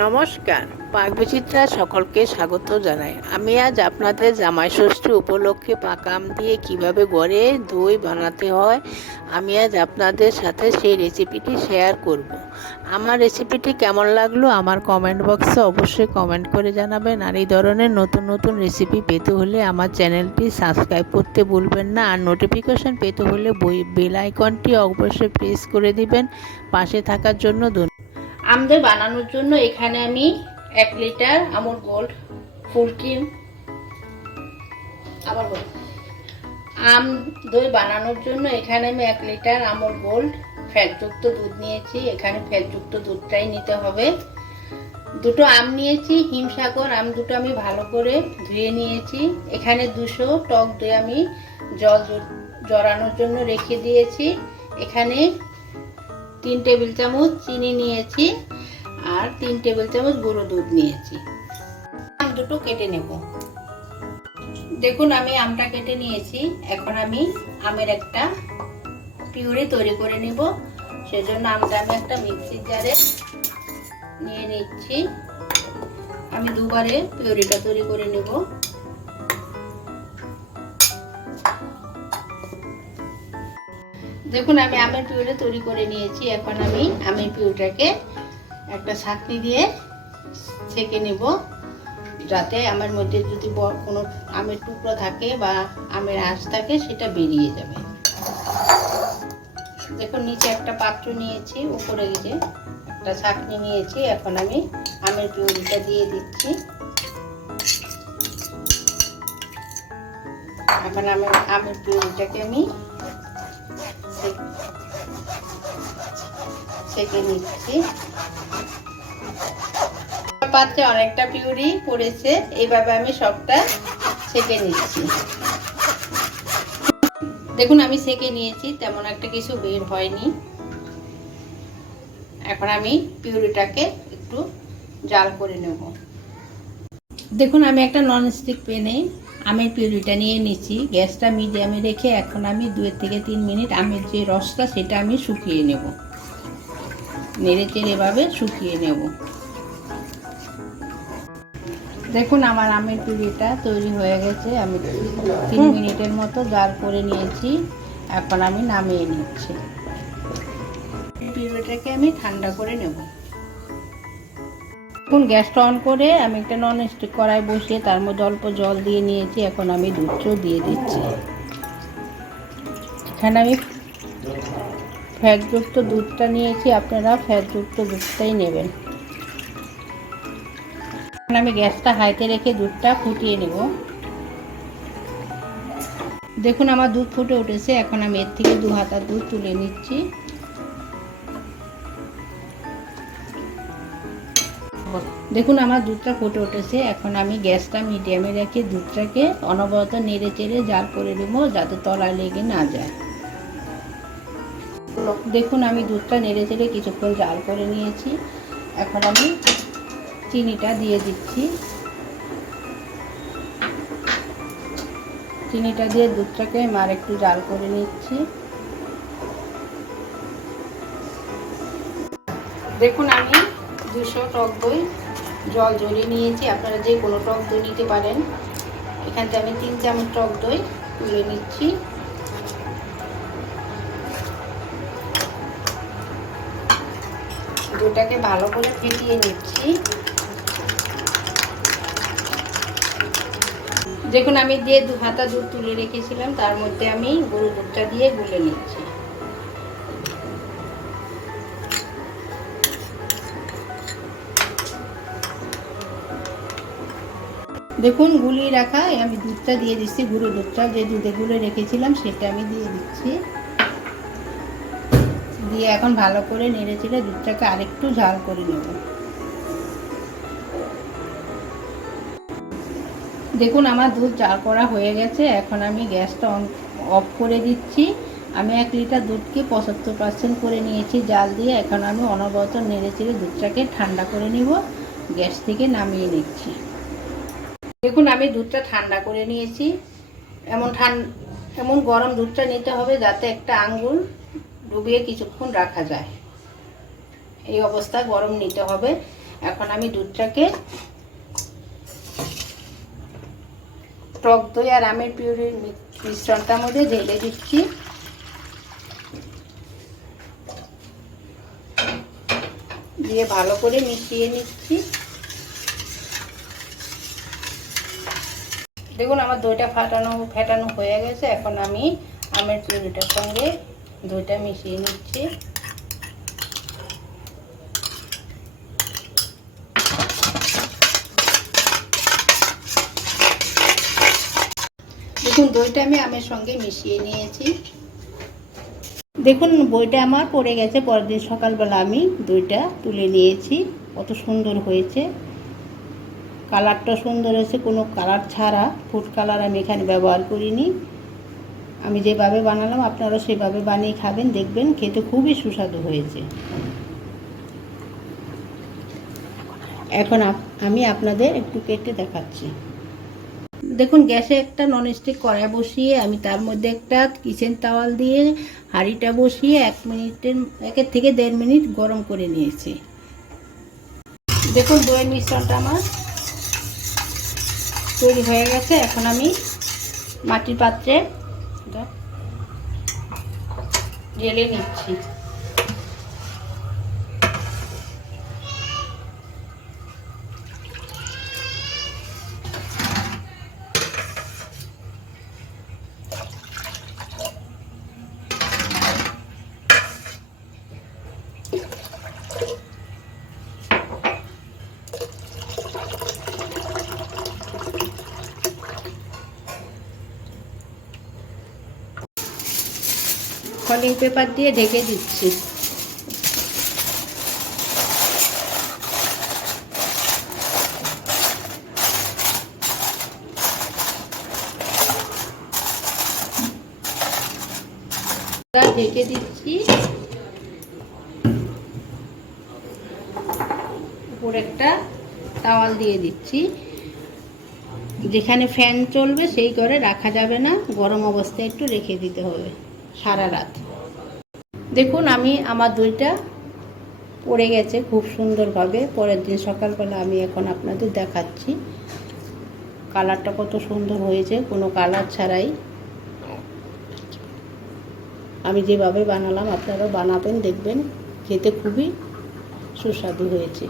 নমস্কার, পাকবিচিত্রা সকলকে স্বাগত জানাই। আমি আজ আপনাদের জামাই ষষ্ঠী উপলক্ষে পাকা আম দিয়ে কীভাবে ঘরে দই বানাতে হয় আমি আজ আপনাদের সাথে সেই রেসিপিটি শেয়ার করব। আমার রেসিপিটি কেমন লাগলো আমার কমেন্ট বক্সে অবশ্যই কমেন্ট করে জানাবেন। আর এই ধরনের নতুন নতুন রেসিপি পেতে হলে আমার চ্যানেলটি সাবস্ক্রাইব করতে ভুলবেন না। আর নোটিফিকেশন পেতে হলে বেল আইকনটি অবশ্যই প্রেস করে দিবেন। পাশে থাকার জন্য ধন্যবাদ। আম দই বানানোর জন্য এখানে আমি 1 litre Amul gold full cream আম দই বানানোর জন্য এখানে আমি 1 লিটার আমুল গোল্ড ফ্যাটযুক্ত দুধ নিয়েছি। এখানে ফ্যাটযুক্ত দুধটাই নিতে হবে। দুটো আম নিয়েছি, হিমসাগর আম দুটো আমি ভালো করে ধুয়ে নিয়েছি। এখানে 200 টক দই আমি জল জড়ানোর জন্য রেখে দিয়েছি। এখানে 3 টেবিল চামচ চিনি নিয়েছি আর 3 টেবিল চামচ গুঁড়ো দুধ নিয়েছি। আম দুটো কেটে নেব। দেখুন আমি আমটা কেটে নিয়েছি। এখন আমি আমের একটা পিউরি তৈরি করে নেব। সেজন্য আমটা আমি একটা মিক্সির জারে নিয়ে নিচ্ছি। আমি দুবারে পিউরিটা তৈরি করে নেব। দেখুন আমি আমের পিউরি তৈরি করে নিয়েছি। এখন আমি আমের পিউরিটাকে একটা ছাঁকনি দিয়ে ছেঁকে নেব, যাতে আমের মধ্যে যদি কোনো আমের টুকরো থাকে বা আমের আঁশ থাকে সেটা বেরিয়ে যাবে। দেখুন নিচে একটা পাত্র নিয়েছি, উপরে যে একটা ছাঁকনি নিয়েছি। এখন আমি আমের পিউরিটা দিয়ে দিচ্ছি। এখন আমের পিউরিটাকে আমি ছেঁকে নিচ্ছি। পাত্রে অনেকটা পিউরি পড়েছে, এইভাবে আমি সবটা ছেঁকে নিচ্ছি। দেখুন আমি ছেঁকে নিয়েছি, তেমন একটা কিছু বের হয়নি। এখন আমি পিউরিটাকে একটু জাল করে নেব। দেখুন আমি একটা ননস্টিক প্যানে আমের পিউরিটা নিয়ে নিচ্ছি। গ্যাসটা মিডিয়ামে রেখে এখন আমি 2 থেকে 3 মিনিট আমের যে রসটা সেটা আমি শুকিয়ে নেব। নেড়ে চেড়ে এভাবে শুকিয়ে নেব। দেখুন আমার আমের পিউরিটা তৈরি হয়ে গেছে। আমি 3 মিনিটের মতো জাল করে নিয়েছি। এখন আমি নামিয়ে নিচ্ছি। পিউরিটাকে আমি ঠান্ডা করে নেব। এখন গ্যাসটা অন করে আমি একটা ননস্টিক কড়াই বসিয়ে তার মধ্যে অল্প জল দিয়ে নিয়েছি। এখন আমি দুধটাও দিয়ে দিচ্ছি। এখানে আমি ফ্যাটযুক্ত দুধটা নিয়েছি, আপনারা ফ্যাটযুক্ত দুধটাই নেবেন। এখন আমি গ্যাসটা হাইতে রেখে দুধটা ফুটিয়ে নেব। দেখুন আমার দুধ ফুটে উঠেছে। এখন আমি এর থেকে 2 হাতা দুধ তুলে নিচ্ছি। দেখুন আমার দুধটা ফুটে উঠেছে। এখন আমি গ্যাসটা মিডিয়ামে রেখে দুধটাকে অনবরত নেড়ে চেড়ে জাল করে নেব, যাতে তলায় লেগে না যায়। দেখুন আমি দুধটা নেড়ে চেড়ে কিছুক্ষণ জাল করে নিয়েছি। এখন আমি চিনিটা দিয়ে দিচ্ছি। চিনিটা দিয়ে দুধটাকে আর একটু জাল করে নিচ্ছি। দেখুন আমি 200 টক দই জল ঝরিয়ে নিয়েছি। আপনারা যে কোনো টক দই নিতে পারেন। এখান থেকে আমি 3 চামচ টক দই তুলে নিচ্ছি। দইটাকে ভালো করে ফেটিয়ে নিচ্ছি। দেখুন আমি যে 2 হাতা দুধ তুলে রেখেছিলাম তার মধ্যে আমি গরুর দুধটা দিয়ে গুলে নিচ্ছি। দেখুন গুলিয়ে রাখা আমি দুধটা দিয়ে দিচ্ছি। গুঁড়ো দুধটা যে দুধে গুলে রেখেছিলাম সেটা আমি দিয়ে দিচ্ছি। দিয়ে এখন ভালো করে নেড়ে চেড়ে দুধটাকে আরেকটু ঝাল করে নেব। দেখুন আমার দুধ জাল করা হয়ে গেছে। এখন আমি গ্যাসটা অফ করে দিচ্ছি। আমি 1 লিটার দুধকে 75% করে নিয়েছি জাল দিয়ে। এখন আমি অনবরত নেড়ে চেড়ে দুধটাকে ঠান্ডা করে নিব। গ্যাস থেকে নামিয়ে নিচ্ছি। দেখুন আমি দুধটা ঠান্ডা করে নিয়েছি। এমন গরম দুধটা নিতে হবে যাতে একটা আঙ্গুল ডুবিয়ে কিছুক্ষণ রাখা যায়। এই অবস্থায় গরম নিতে হবে। এখন আমি দুধটাকে টক দই আর আমের পিউরির মিশ্রণটার মধ্যে ঢেলে দিচ্ছি। দিয়ে ভালো করে মিশিয়ে নিচ্ছি। দেখুন আমার দইটা ফেটানো হয়ে গেছে। এখন আমি আমের পিউরিটার সঙ্গে দইটা মিশিয়ে নিচ্ছি। দেখুন দইটা আমি আমের সঙ্গে মিশিয়ে নিয়েছি। দেখুন বইটা আমার পড়ে গেছে। পরের দিন সকালবেলা আমি দইটা তুলে নিয়েছি। কত সুন্দর হয়েছে, কালারটা সুন্দর হয়েছে, কোনো কালার ছাড়া, ফুড কালার আমি এখানে ব্যবহার করিনি। আমি যেভাবে বানালাম আপনারা সেভাবে বানিয়ে খাবেন, দেখবেন খেতে খুবই সুস্বাদু হয়েছে। এখন আমি আপনাদের একটু কেটে দেখাচ্ছি। দেখুন গ্যাসে একটা ননস্টিক কড়াই বসিয়ে আমি তার মধ্যে একটা কিচেন তাওয়াল দিয়ে হাঁড়িটা বসিয়ে 1 থেকে 1.5 মিনিট গরম করে নিয়েছি। দেখুন দইয়ের মিশ্রণটা আমার তৈরি হয়ে গেছে। এখন আমি মাটির পাত্রে ঢেলে নিচ্ছি। ফলিং পেপার দিয়ে ঢেকে দিচ্ছি। ঢেকে দিচ্ছি। উপর একটা তাওয়াল দিয়ে দিচ্ছি। যেখানে ফ্যান চলবে সেই ঘরে রাখা যাবে না, গরম অবস্থায় একটু রেখে দিতে হবে সারা রাত। দেখুন আমার দইটা পড়ে গেছে খুব সুন্দরভাবে। পরের দিন সকালবেলা আমি এখন আপনাদের দেখাচ্ছি কালারটা কত সুন্দর হয়েছে, কোনো কালার ছাড়াই। আমি যেভাবে বানালাম আপনারাও বানাবেন, দেখবেন খেতে খুবই সুস্বাদু হয়েছে।